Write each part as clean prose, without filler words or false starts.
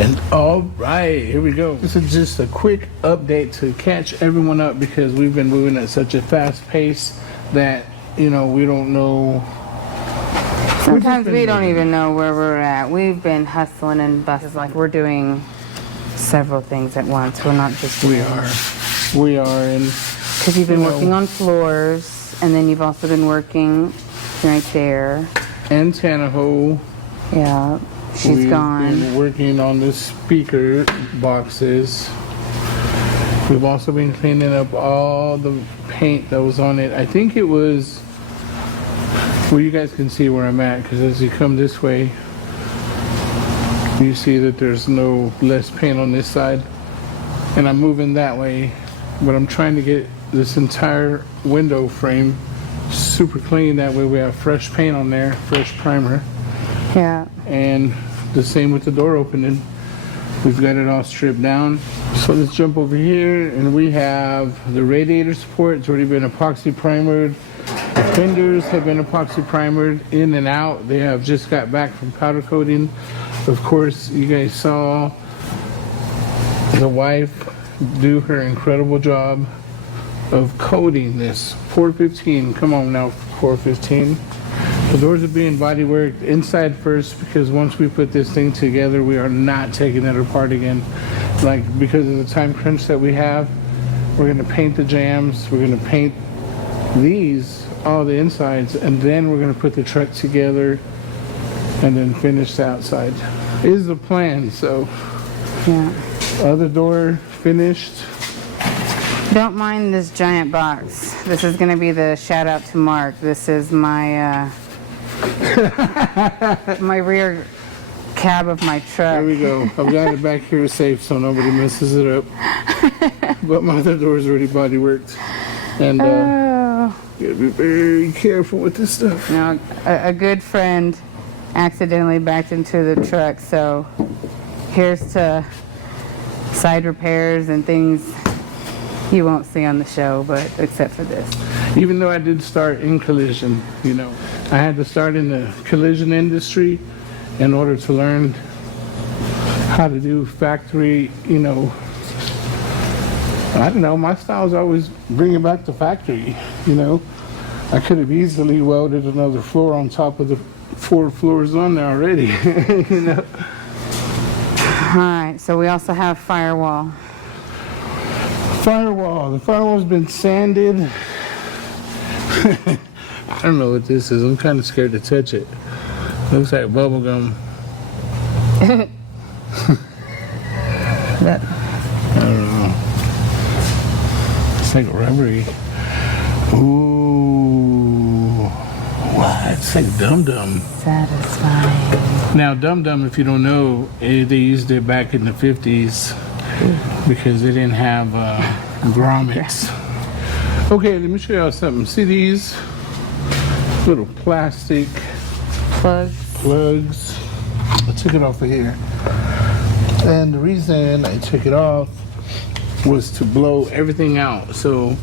And all right, here we go. This is just a quick update to catch everyone up because we've been moving at such a fast pace that, you know, we don't know. Sometimes we don't even know where we're at. We've been hustling and bustling. Like we're doing several things at once. We're not just doing. We are, and because you've been working on floors, and then you've also been working right there. And Tannehill. Yeah, she's gone. We've been working on the speaker boxes. We've also been cleaning up all the paint that was on it. I think it was. Well, you guys can see where I'm at because as you come this way, you see that there's no less paint on this side. And I'm moving that way, but I'm trying to get this entire window frame super clean. That way we have fresh paint on there, fresh primer. Yeah. And the same with the door opening. We've got it all stripped down. So let's jump over here and we have the radiator support. It's already been epoxy primered. The fenders have been epoxy primered in and out. They have just got back from powder coating. Of course, you guys saw the wife do her incredible job of coating this. 415, come on now, 415. The doors are being body worked inside first because once we put this thing together, we are not taking it apart again. Like, because of the time crunch that we have, we're gonna paint the jambs, we're gonna paint these, all the insides, and then we're gonna put the truck together and then finish the outside. Is the plan, so. Yeah. Other door finished. Don't mind this giant box. This is gonna be the shout out to Mark. This is my my rear cab of my truck. There we go. I've got it back here safe so nobody messes it up. But my other door is already body worked. And you gotta be very careful with this stuff. No, a good friend accidentally backed into the truck, so here's to side repairs and things you won't see on the show, but except for this. Even though I did start in collision, you know, I had to start in the collision industry in order to learn how to do factory, you know. I don't know, my style is always bring it back to factory, you know. I could have easily welded another floor on top of the 4 floors on there already, you know. Alright, so we also have Firewall. Firewall. The firewall's been sanded. I don't know what this is. I'm kind of scared to touch it. Looks like bubble gum. That. I don't know. It's like rubbery. Ooh. What? It's like Dum Dum. Satisfying. Now, Dum Dum, if you don't know, they used it back in the 50s because they didn't have grommets. Okay, let me show y'all something. See these little plastic plugs? I took it off of here. And the reason I took it off was to blow everything out. So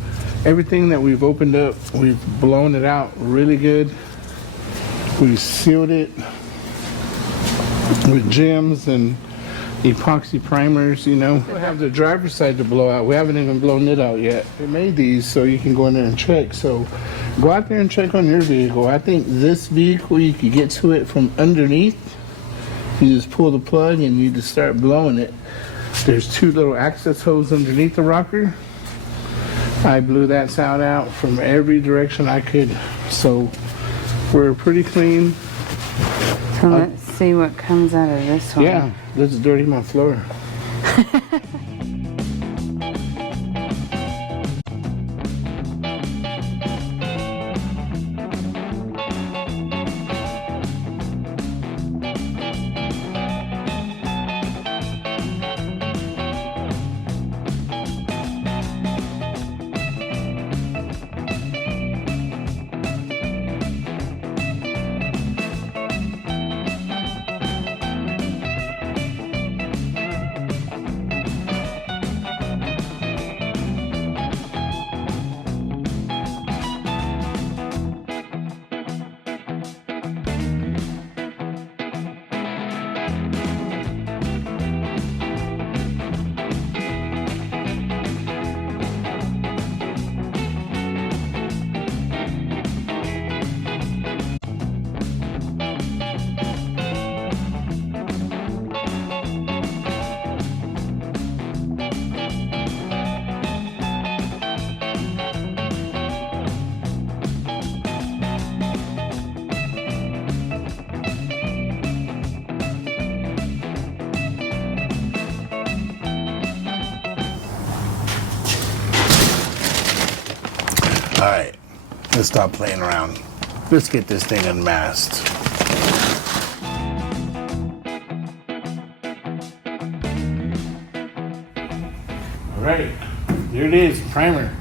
everything that we've opened up, we've blown it out really good. We've sealed it with gems and epoxy primers, you know. We have the driver's side to blow out. We haven't even blown it out yet. They made these so you can go in there and check. So go out there and check on your vehicle. I think this vehicle, you could get to it from underneath. You just pull the plug and you just start blowing it. There's 2 little access holes underneath the rocker. I blew that sound out from every direction I could. So we're pretty clean. So let's see what comes out of this one. Yeah, let's dirty my floor. Let's stop playing around. Let's get this thing unmasked. All right, there it is, primer.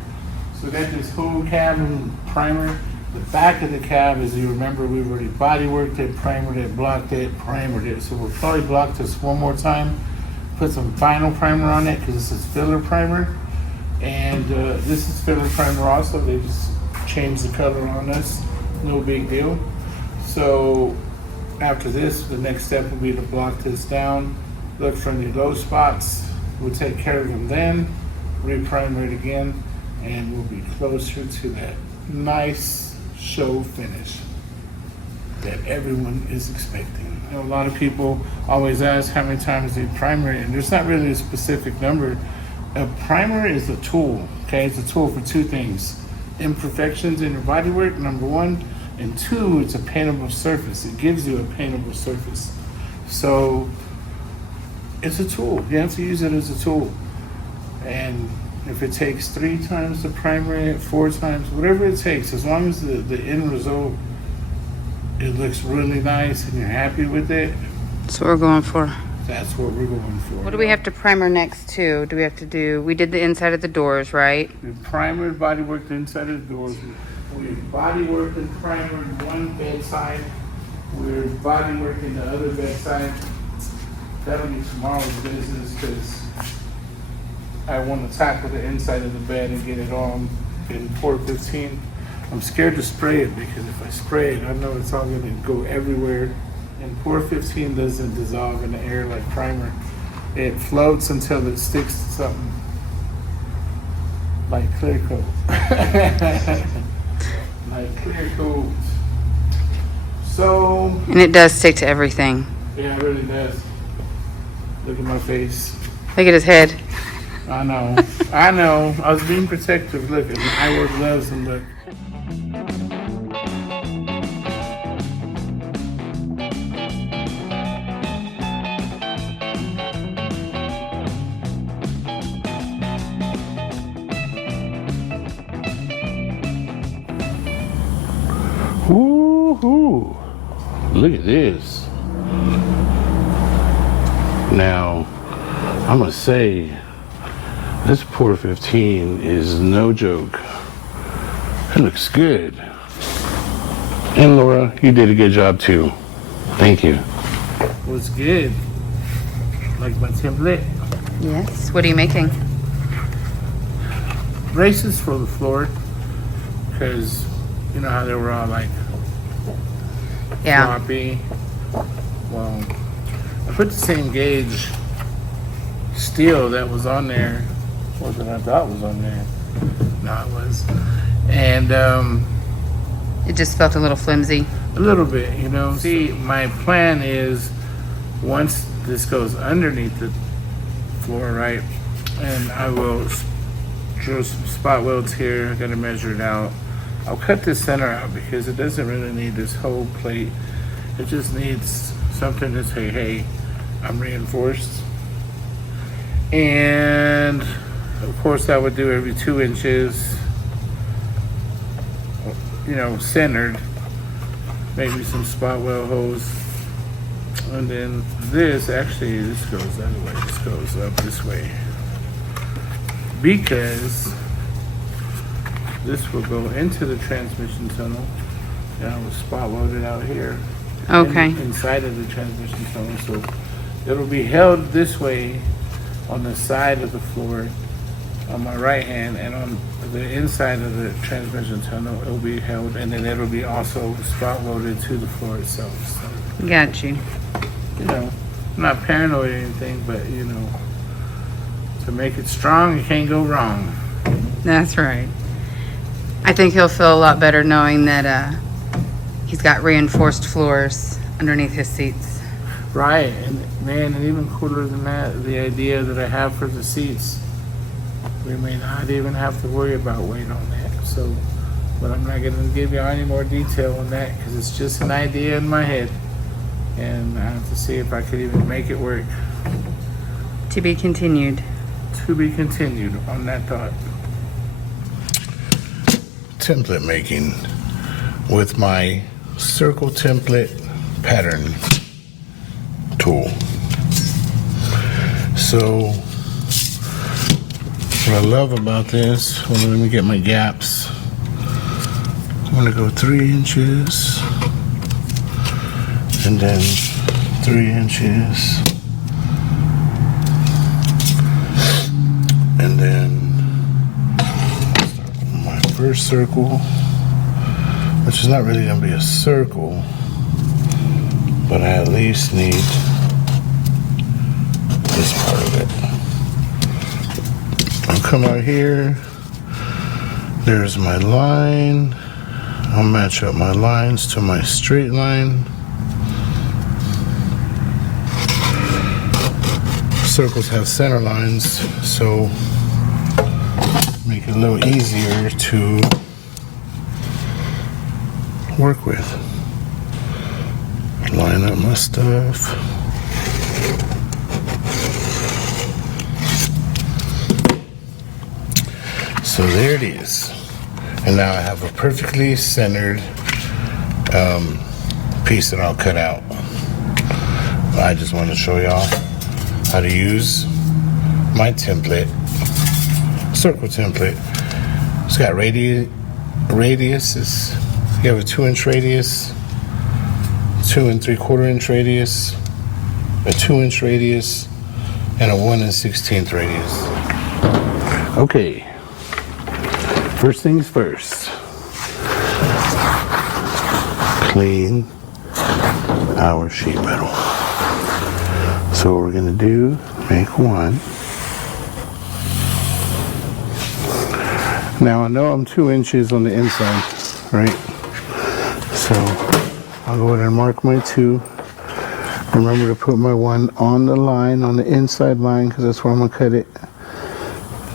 So we got this whole cab and primer. The back of the cab, as you remember, we've already bodyworked it, primered it, blocked it, primered it. So we'll probably block this one more time, put some final primer on it because this is filler primer. And this is filler primer also. They just changed the color on us. No big deal. So after this, the next step will be to block this down, look for any low spots. We'll take care of them then, re-primer it again, and we'll be closer to that nice show finish that everyone is expecting. You know, a lot of people always ask how many times they primer it, and there's not really a specific number. A primer is a tool, okay? It's a tool for two things. Imperfections in your bodywork, number one, and two, it's a paintable surface. It gives you a paintable surface. So it's a tool. You have to use it as a tool. And if it takes 3 times to primer it, 4 times, whatever it takes, as long as the end result, it looks really nice and you're happy with it. That's what we're going for. That's what we're going for. What do we have to primer next too? Do we have to do, we did the inside of the doors, right? We primered, bodyworked the inside of the doors. We bodyworked and primered one bedside. We're bodyworking the other bedside. That'll be tomorrow's business because I want to tackle the inside of the bed and get it on in 415. I'm scared to spray it because if I spray it, I know it's all going to go everywhere. And 415 doesn't dissolve in the air like primer. It floats until it sticks to something like clear coat. Like clear coat. So. And it does stick to everything. Yeah, it really does. Look at my face. Look at his head. I know. I know. I was being protective. Look, I wear gloves and look. Woo-hoo. Look at this. Now, I'm gonna say this Port 15 is no joke. It looks good. And Laura, you did a good job too. Thank you. What's good? Like my template? Yes. What are you making? Braces for the floor. Because you know how they were all like floppy. Well, I put the same gauge steel that was on there, or that I thought was on there. No, it was. And It just felt a little flimsy. a little bit, you know. See, my plan is once this goes underneath the floor, right, and I will drill some spot welds here. I'm gonna measure it out. I'll cut this center out because it doesn't really need this whole plate. It just needs something to say, hey, I'm reinforced. And of course I would do every 2 inches, you know, centered, maybe some spot weld holes. And then this, actually this goes the other way, this goes up this way. Because this will go into the transmission tunnel, and I will spot weld it out here. Okay. Inside of the transmission tunnel, so it'll be held this way on the side of the floor on my right hand, and on the inside of the transmission tunnel it'll be held, and then it'll be also spot welded to the floor itself. So, Got you. you know, I'm not paranoid or anything, but you know, to make it strong, you can't go wrong. That's right. I think he'll feel a lot better knowing that he's got reinforced floors underneath his seats. Right, and man, and even cooler than that, the idea that I have for the seats, we may not even have to worry about weight on that. So, but I'm not going to give you any more detail on that because it's just an idea in my head, and I have to see if I could even make it work. To be continued. To be continued on that thought. template making with my circle template pattern tool. So what I love about this, well, let me get my gaps. I'm gonna go 3 inches and then 3 inches and then my first circle, which is not really gonna be a circle, but I at least need this part of it. I'll come out here, there's my line, I'll match up my lines to my straight line. Circles have center lines, so make it a little easier to work with. Line up my stuff. So there it is. And now I have a perfectly centered piece that I'll cut out. I just want to show y'all how to use my template, circle template. It's got radiuses. You have a 2-inch radius, 2 3/4 inch radius, a 2-inch radius, and a 1 16th radius. Okay, first things first. Clean our sheet metal. So what we're gonna do, make 1. Now I know I'm 2 inches on the inside, right? So I'll go ahead and mark my 2. Remember to put my 1 on the line, on the inside line, because that's where I'm gonna cut it.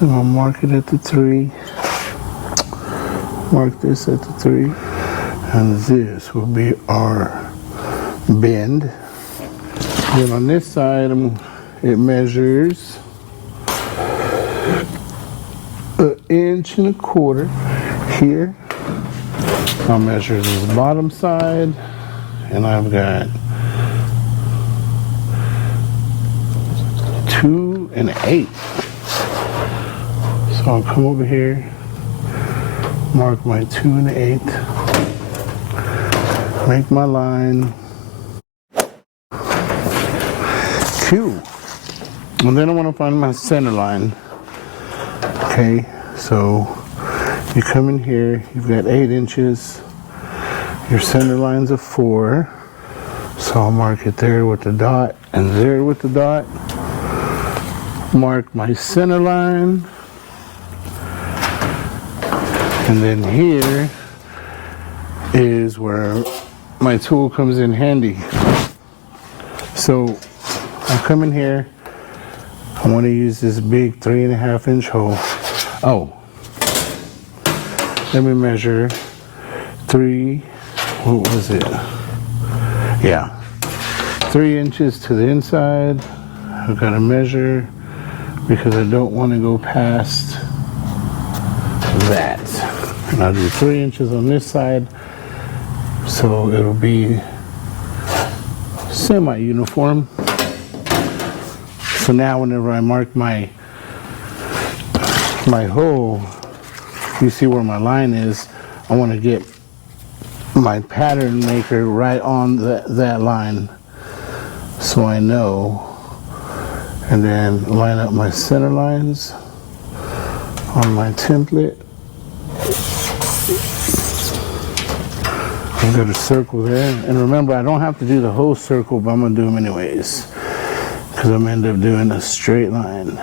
And I'll mark it at the 3. Mark this at the 3. And this will be our bend. Then on this side, it measures 1.25 inches here. I'll measure this bottom side, and I've got 2 1/8. So I'll come over here, mark my 2 1/8, make my line, Q, and then I want to find my center line. Okay, so you come in here, you've got 8 inches, your center line's a 4, so I'll mark it there with the dot and there with the dot. Mark my center line, and then here is where my tool comes in handy. So I'm coming here, I want to use this big 3.5 inch hole. Oh, let me measure 3, what was it? Yeah, 3 inches to the inside. I've got to measure because I don't want to go past that. And I'll do 3 inches on this side, so it'll be semi-uniform. So now whenever I mark my hole, you see where my line is. I want to get my pattern maker right on that line, so I know. And then line up my center lines on my template. I've got a circle there. And remember, I don't have to do the whole circle, but I'm going to do them anyways, because I'm going to end up doing a straight line.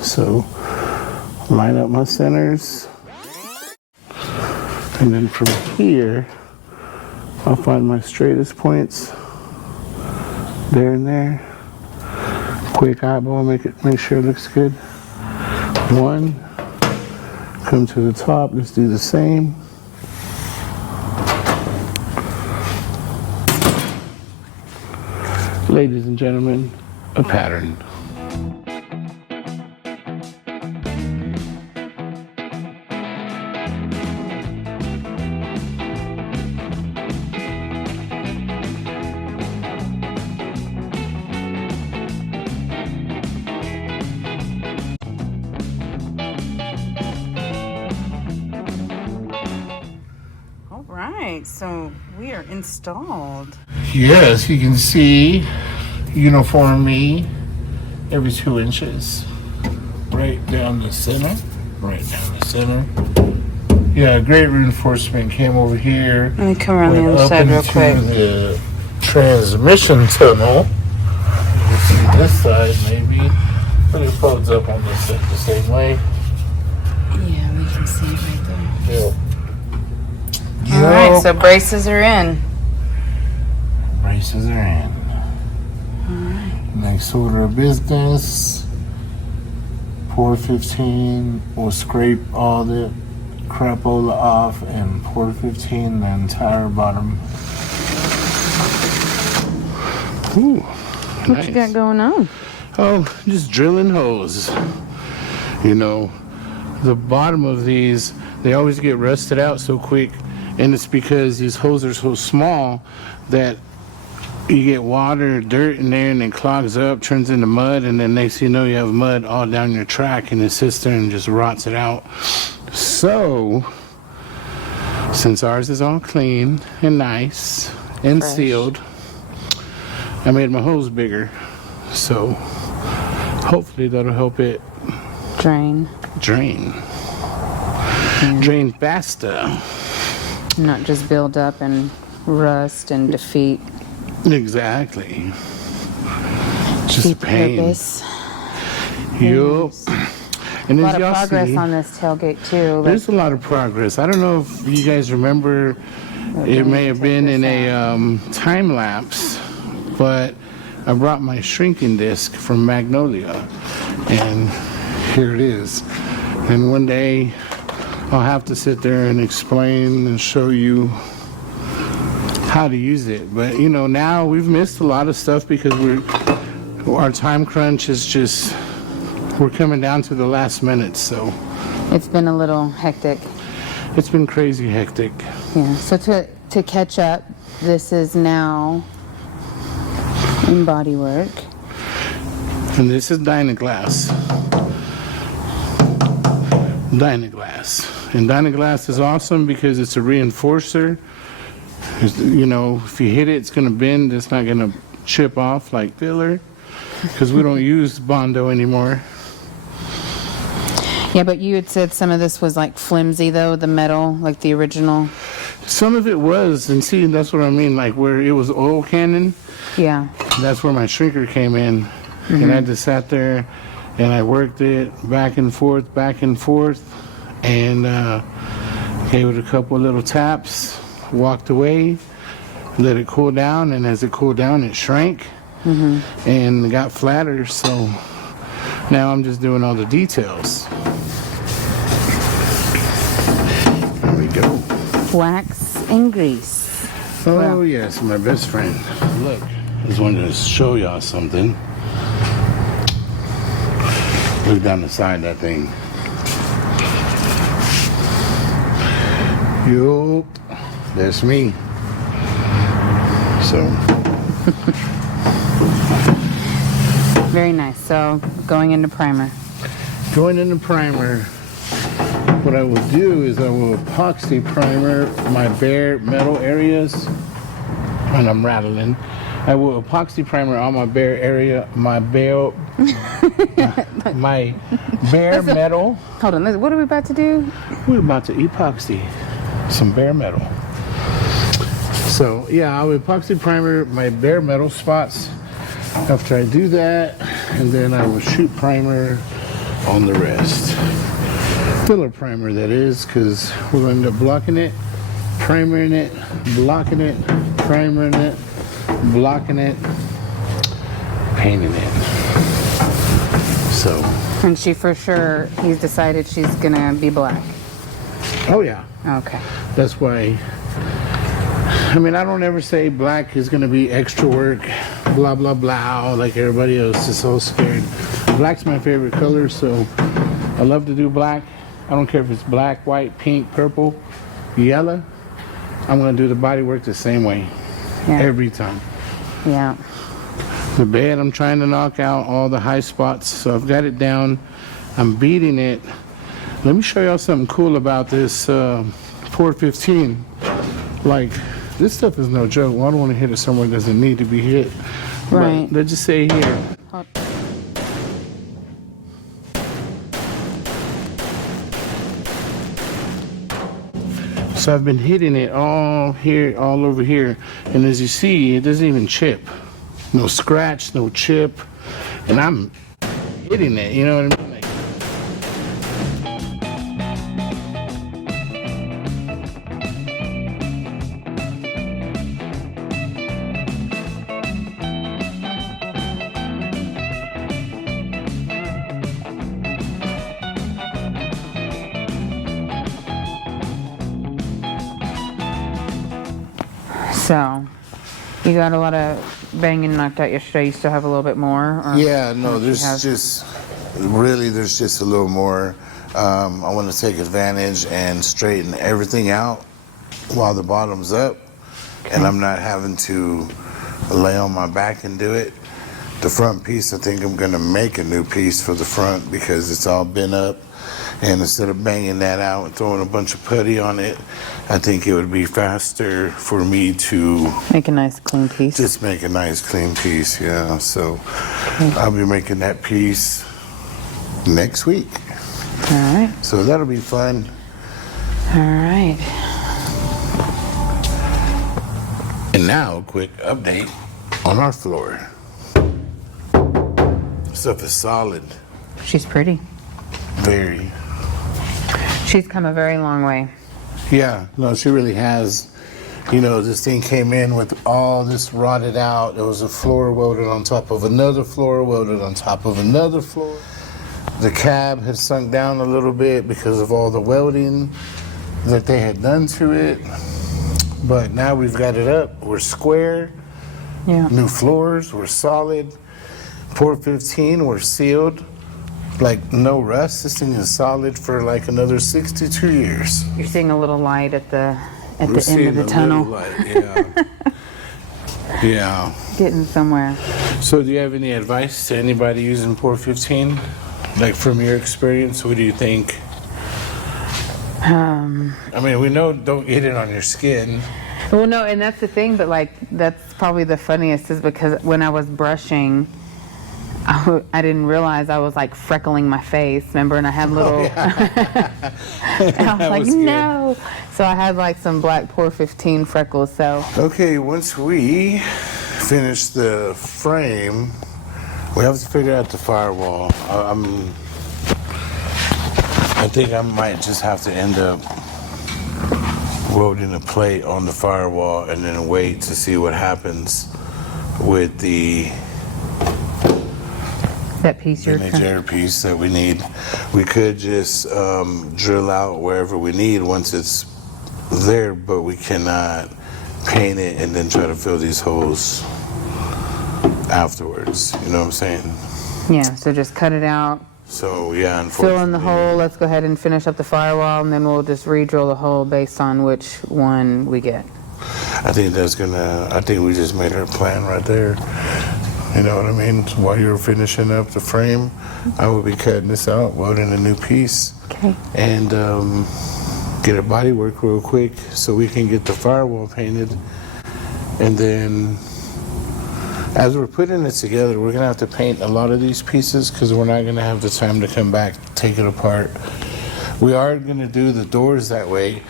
So line up my centers. And then from here, I'll find my straightest points there and there. Quick eyeball, make sure it looks good. 1, come to the top, let's do the same. Ladies and gentlemen, a pattern. right, so we are installed. Yes, you can see uniform me every 2 inches. Right down the center. Right down the center. Yeah, great reinforcement came over here. Let me come around the Went other up side real into quick. the transmission tunnel. You see this side maybe. But it folds up on this side the same way. Yeah, we can see it right there. Yeah. All right, so braces are in. Braces are in. All right. Next order of business. Pour 15 will scrape all the crapola off and pour 15 the entire bottom. Ooh, What you got going on? Oh, just drilling holes. The bottom of these, they always get rusted out so quick, and it's because these holes are so small that you get water, dirt in there, and it clogs up, turns into mud, and then next thing you know, you have mud all down your track, and it sits there and just rots it out. So, since ours is all clean and nice and Fresh. sealed, I made my holes bigger. So, hopefully that'll help it Drain. drain faster. Not just build up and rust and defeat. Exactly. Just Defeat the pain. purpose. Yup. And A as lot of y'all progress see, on this tailgate too. there's a lot of progress. I don't know if you guys remember, it may have been in a time lapse, but I brought my shrinking disc from Magnolia, and here it is. And one day I'll have to sit there and explain and show you how to use it. But now we've missed a lot of stuff because our time crunch is just, we're coming down to the last minute. So It's been a little hectic. it's been crazy hectic. Yeah. So to catch up, this is now in bodywork. And this is Dynaglass. And Dynaglass is awesome because it's a reinforcer. If you hit it, it's going to bend. It's not going to chip off like filler because we don't use Bondo anymore. Yeah, but you had said some of this was like flimsy though, the metal, like the original. Some of it was, and see, that's what I mean, like where it was oil cannon, Yeah. that's where my shrinker came in. And I just sat there and I worked it back and forth, and gave it a couple of little taps, walked away, let it cool down, and as it cooled down, it shrank and got flatter. So now I'm just doing all the details. There we go. Wax and grease. Oh, Wow. yes, my best friend. Look, I just wanted to show y'all something. Look down the side of that thing. Yup, that's me. So, Very nice. So going into primer. going into primer, what I will do is I will epoxy primer my bare metal areas, and I'm rattling. I will epoxy primer on my bare area, my bare metal. Hold on. What are we about to do? We're about to epoxy some bare metal. So yeah, I'll epoxy primer my bare metal spots after I do that, and then I will shoot primer on the rest. Filler primer, that is, because we'll end up blocking it, primering it, blocking it, primering it, blocking it, painting it. So, And she for sure, he's decided she's gonna be black. oh yeah, Okay. that's why. I mean, I don't ever say black is gonna be extra work, blah blah blah, like everybody else is so scared. Black's my favorite color, so I love to do black. I don't care if it's black, white, pink, purple, yellow. I'm gonna do the body work the same way, Yeah. every time. Yeah. The bed, I'm trying to knock out all the high spots, so I've got it down. I'm beating it. Let me show y'all something cool about this 415. Like, this stuff is no joke. Well, I don't want to hit it somewhere that doesn't need to be hit. Right. But let's just say here. So I've been hitting it all here, all over here. And as you see, it doesn't even chip. No scratch, no chip. And I'm hitting it, you know what I mean? Like, So, you got a lot of banging knocked out yesterday. You still have a little bit more? Or Yeah, no, what you there's have? just a little more. I want to take advantage and straighten everything out while the bottom's up, and I'm not having to lay on my back and do it. The front piece, I think I'm going to make a new piece for the front because it's all bent up. And instead of banging that out and throwing a bunch of putty on it, I think it would be faster for me to Make a nice clean piece. just make a nice clean piece, yeah. So I'll be making that piece next week. All right. So that'll be fun. All right. And now, a quick update on our floor. Stuff is solid, She's pretty. very. She's come a very long way. Yeah, no, she really has. You know, this thing came in with all this rotted out. There was a floor welded on top of another floor, welded on top of another floor. The cab had sunk down a little bit because of all the welding that they had done to it. But now we've got it up. We're square, Yeah. new floors, we're solid. Port 15, we're sealed. Like, no rust. This thing is solid for like another 62 years. You're seeing a little light at the We're end of seeing the a tunnel. little light, yeah. Yeah. Getting somewhere. So do you have any advice to anybody using Port 15? Like, from your experience, what do you think? I mean, we know don't get it on your skin. Well, no, and that's the thing, but like, that's probably the funniest is because when I was brushing, I didn't realize I was like freckling my face, remember? And I had little, and I was like, was good. no. So I had like some black Pore 15 freckles, so. Okay, once we finish the frame, we have to figure out the firewall. I think I might just have to end up welding a plate on the firewall and then wait to see what happens with the That piece you're Niger piece that we need. We could just drill out wherever we need once it's there, but we cannot paint it and then try to fill these holes afterwards. You know what I'm saying? yeah, so just cut it out, So yeah, unfortunately. fill in the hole, let's go ahead and finish up the firewall, and then we'll just re-drill the hole based on which one we get. I think we just made our plan right there. You know what I mean? So while you're finishing up the frame, I will be cutting this out, welding a new piece, Okay. and get a bodywork real quick so we can get the firewall painted. And then as we're putting it together, we're gonna have to paint a lot of these pieces because we're not gonna have the time to come back, take it apart. We are gonna do the doors that way.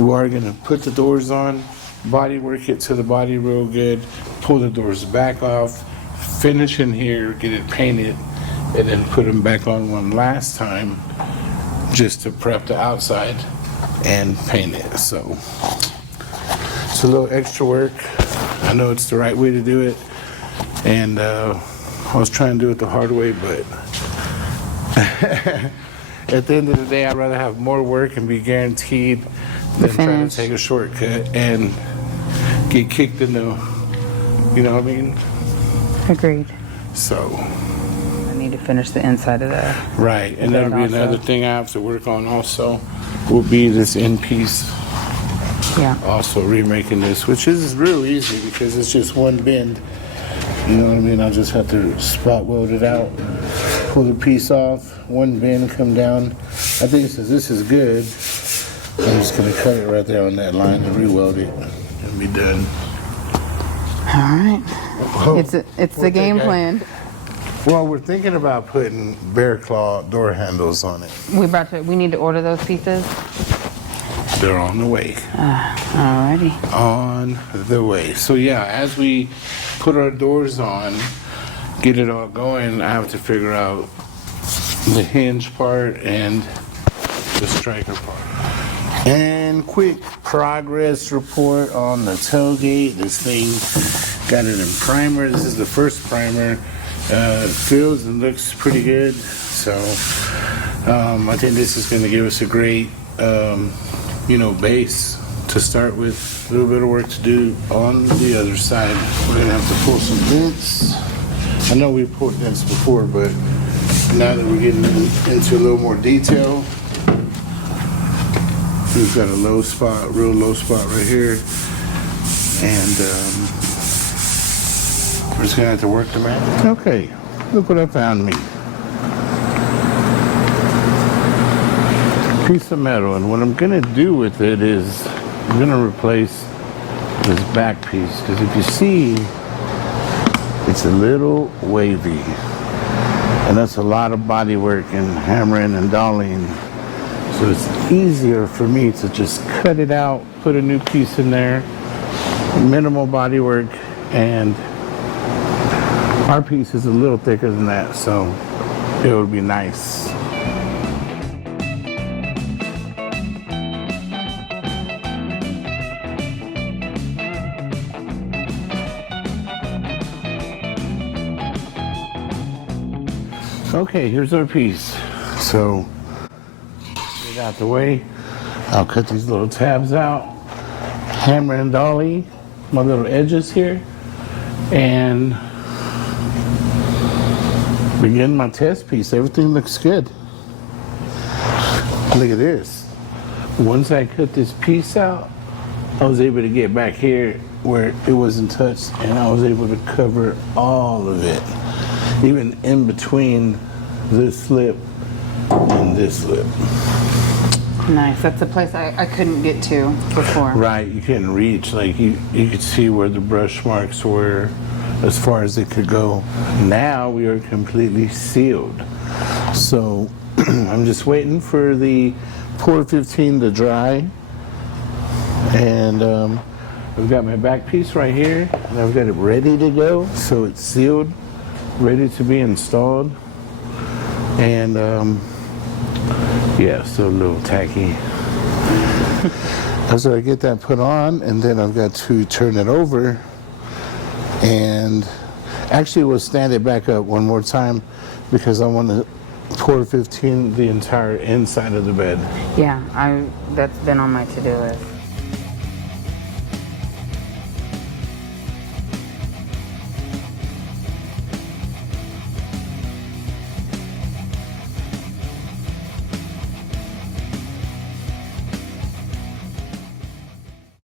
We are gonna put the doors on, bodywork it to the body real good, pull the doors back off, finish in here, get it painted, and then put them back on one last time just to prep the outside and paint it. So it's a little extra work. I know it's the right way to do it, and I was trying to do it the hard way, but at the end of the day, I'd rather have more work and be guaranteed than try to finish. take a shortcut and get kicked in the, you know what I mean? Agreed. So, I need to finish the inside of the, Right, and that'll be also. another thing I have to work on also, will be this end piece. yeah. Also remaking this, which is real easy because it's just one bend. You know what I mean? I'll just have to spot weld it out, pull the piece off, one bend, come down. I think since this is good, I'm just gonna cut it right there on that line and re-weld it and be done. All right. Oh, It's the game plan. well, we're thinking about putting bear claw door handles on it. We need to order those pieces. They're on the way. Alrighty. On the way. So yeah, as we put our doors on, get it all going, I have to figure out the hinge part and the striker part. And quick progress report on the tailgate. This thing got it in primer. This is the first primer. It feels and looks pretty good. So I think this is going to give us a great base to start with. A little bit of work to do on the other side. We're going to have to pull some vents. I know we pulled vents before, but now that we're getting into a little more detail, we've got a low spot, real low spot right here, and we're just gonna have to work the mat. Okay, look what I found me. Piece of metal, and what I'm gonna do with it is I'm gonna replace this back piece, because if you see, it's a little wavy, and that's a lot of body work and hammering and dollying. So it's easier for me to just cut it out, put a new piece in there, minimal body work, and our piece is a little thicker than that, so it would be nice. Okay, here's our piece. So get out the way. I'll cut these little tabs out, hammer and dolly my little edges here, and begin my test piece. Everything looks good. Look at this. Once I cut this piece out, I was able to get back here where it wasn't touched, and I was able to cover all of it, even in between this slip and this slip. Nice. That's a place I couldn't get to before. Right, you couldn't reach. Like you could see where the brush marks were as far as it could go. Now we are completely sealed. So I'm just waiting for the Pour 15 to dry. And I've got my back piece right here, and I've got it ready to go. So it's sealed, ready to be installed. And yeah, so a little tacky. So I get that put on, and then I've got to turn it over, and actually we'll stand it back up one more time because I want to Pour 15 the entire inside of the bed. Yeah, that's been on my to-do list.